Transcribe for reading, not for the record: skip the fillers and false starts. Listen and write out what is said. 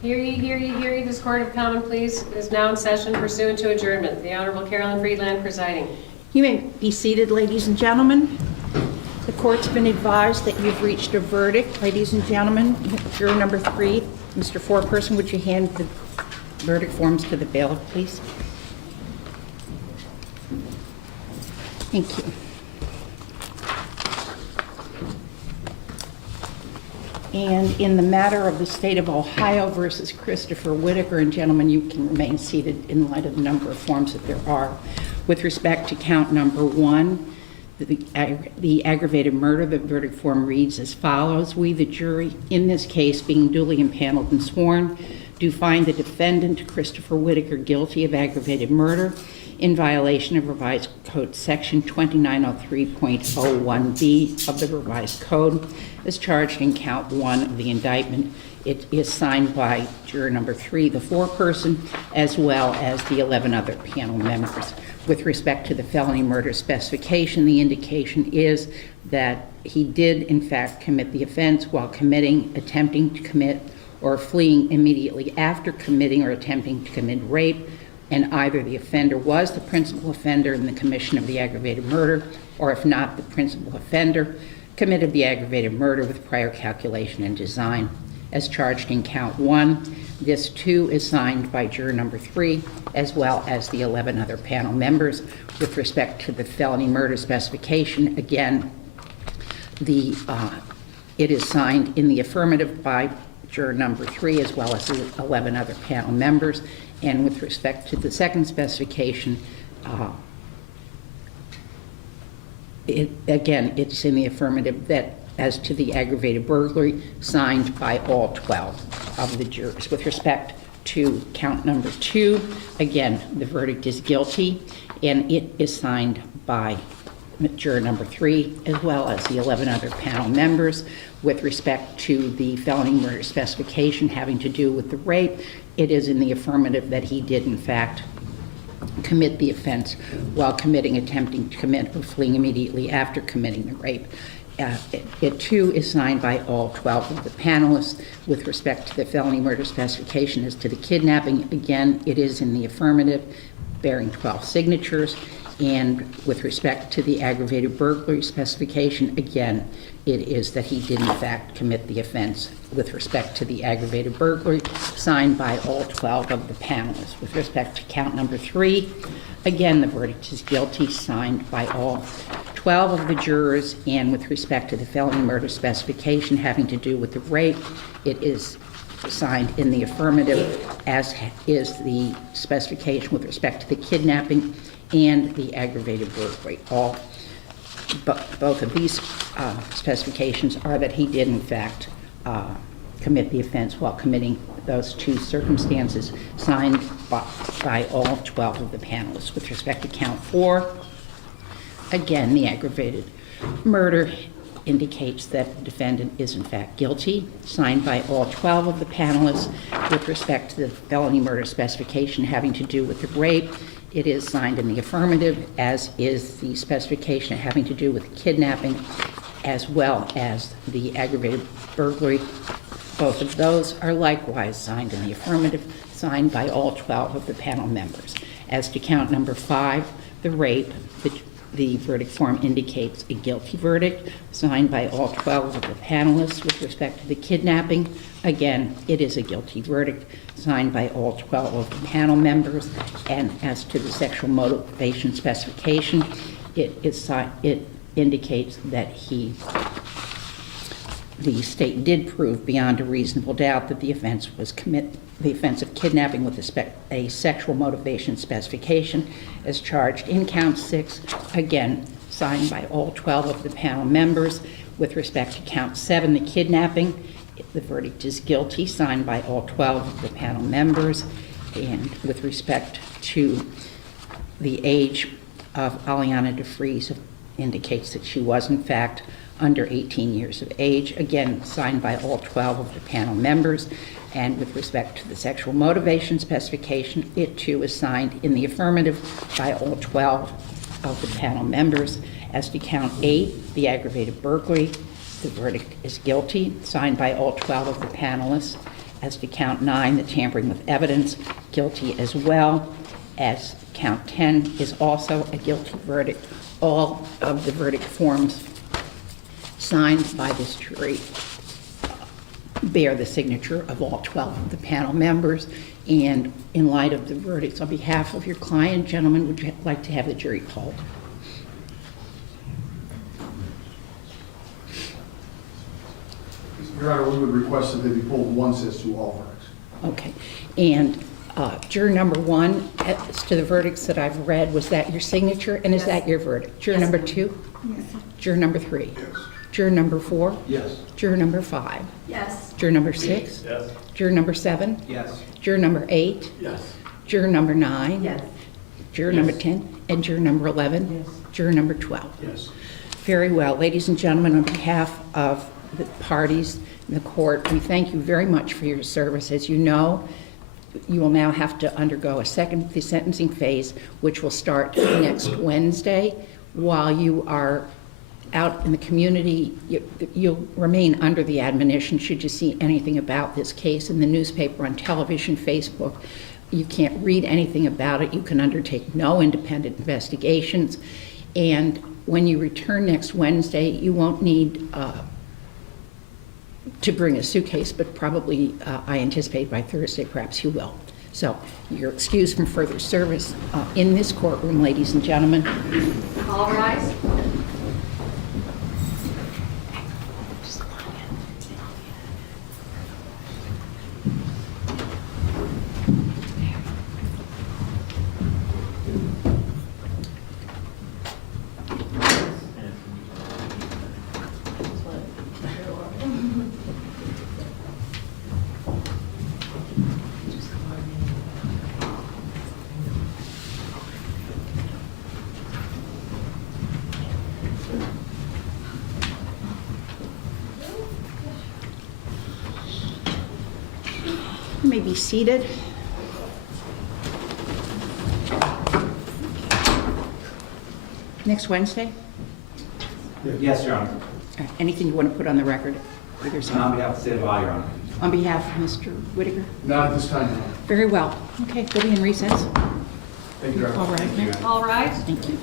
Hear ye, hear ye, hear ye. This Court of Common Pleas is now in session pursuant to adjournment. The Honorable Carolyn Friedland presiding. You may be seated, ladies and gentlemen. The court's been advised that you've reached a verdict. Ladies and gentlemen, juror number 3, Mr. Foreperson, would you hand the verdict forms to the bailiff, please? Thank you. And in the matter of the state of Ohio versus Christopher Whitaker, and gentlemen, you can remain seated in light of the number of forms that there are. With respect to count number 1, the aggravated murder, the verdict form reads as follows. We, the jury, in this case being duly impaneled and sworn, do find the defendant, Christopher Whitaker, guilty of aggravated murder in violation of Revised Code Section 2903.01b of the Revised Code, as charged in count 1 of the indictment. It is signed by juror number 3, the foreperson, as well as the 11 other panel members. With respect to the felony murder specification, the indication is that he did, in fact, commit the offense while committing, attempting to commit, or fleeing immediately after committing or attempting to commit rape, and either the offender was the principal offender in the commission of the aggravated murder, or if not, the principal offender committed the aggravated murder with prior calculation and design. As charged in count 1, this too is signed by juror number 3, as well as the 11 other panel members. With respect to the felony murder specification, again, it is signed in the affirmative by juror number 3, as well as the 11 other panel members. And with respect to the second specification, it's in the affirmative that as to the aggravated burglary, signed by all 12 of the jurors. With respect to count number 2, again, the verdict is guilty, and it is signed by juror number 3, as well as the 11 other panel members. With respect to the felony murder specification having to do with the rape, it is in the affirmative that he did, in fact, commit the offense while committing, attempting to commit, or fleeing immediately after committing the rape. It too is signed by all 12 of the panelists. With respect to the felony murder specification as to the kidnapping, again, it is in the affirmative, bearing 12 signatures. And with respect to the aggravated burglary specification, again, it is that he did in fact commit the offense. With respect to the aggravated burglary, signed by all 12 of the panelists. With respect to count number 3, again, the verdict is guilty, signed by all 12 of the jurors. And with respect to the felony murder specification having to do with the rape, it is signed in the affirmative, as is the specification with respect to the kidnapping and the aggravated burglary. Both of these specifications are that he did, in fact, commit the offense while committing those two circumstances, signed by all 12 of the panelists. With respect to count 4, again, the aggravated murder indicates that the defendant is, in fact, guilty, signed by all 12 of the panelists. With respect to the felony murder specification having to do with the rape, it is signed in the affirmative, as is the specification having to do with kidnapping, as well as the aggravated burglary. Both of those are likewise signed in the affirmative, signed by all 12 of the panel members. As to count number 5, the rape, the verdict form indicates a guilty verdict, signed by all 12 of the panelists. With respect to the kidnapping, again, it is a guilty verdict, signed by all 12 of the panel members. And as to the sexual motivation specification, it indicates that the state did prove beyond a reasonable doubt that the offense of kidnapping with a sexual motivation specification, as charged in count 6, again, signed by all 12 of the panel members. With respect to count 7, the kidnapping, the verdict is guilty, signed by all 12 of the panel members. And with respect to the age of Alianna DeFreeze, indicates that she was, in fact, under 18 years of age, again, signed by all 12 of the panel members. And with respect to the sexual motivation specification, it too is signed in the affirmative by all 12 of the panel members. As to count 8, the aggravated burglary, the verdict is guilty, signed by all 12 of the panelists. As to count 9, the tampering with evidence, guilty as well. As count 10 is also a guilty verdict. All of the verdict forms signed by this jury bear the signature of all 12 of the panel members. And in light of the verdicts, on behalf of your client, gentlemen, would you like to have the jury polled? Your Honor, we would request that they be pulled once as to all verdicts. Okay. And juror number 1, as to the verdicts that I've read, was that your signature? And is that your verdict? Juror number 2? Yes. Juror number 3? Yes. Juror number 4? Yes. Juror number 5? Yes. Juror number 6? Yes. Juror number 7? Yes. Juror number 8? Yes. Juror number 9? Yes. Juror number 10? And juror number 11? Yes. Juror number 12? Yes. Very well. Ladies and gentlemen, on behalf of the parties in the court, we thank you very much for your service. As you know, you will now have to undergo the sentencing phase, which will start next Wednesday. While you are out in the community, you'll remain under the admonition, should you see anything about this case in the newspaper, on television, Facebook. You can't read anything about it. You can undertake no independent investigations. And when you return next Wednesday, you won't need to bring a suitcase, but probably, I anticipate by Thursday, perhaps you will. So you're excused from further service in this courtroom, ladies and gentlemen. All rise. You may be seated. Next Wednesday? Yes, Your Honor. Anything you want to put on the record? And on behalf of the State of Iowa, Your Honor. On behalf of Mr. Whitaker? Not at this time, Your Honor. Very well. Okay, we'll be in recess. Thank you, Your Honor. All right, ma'am. All rise. Thank you.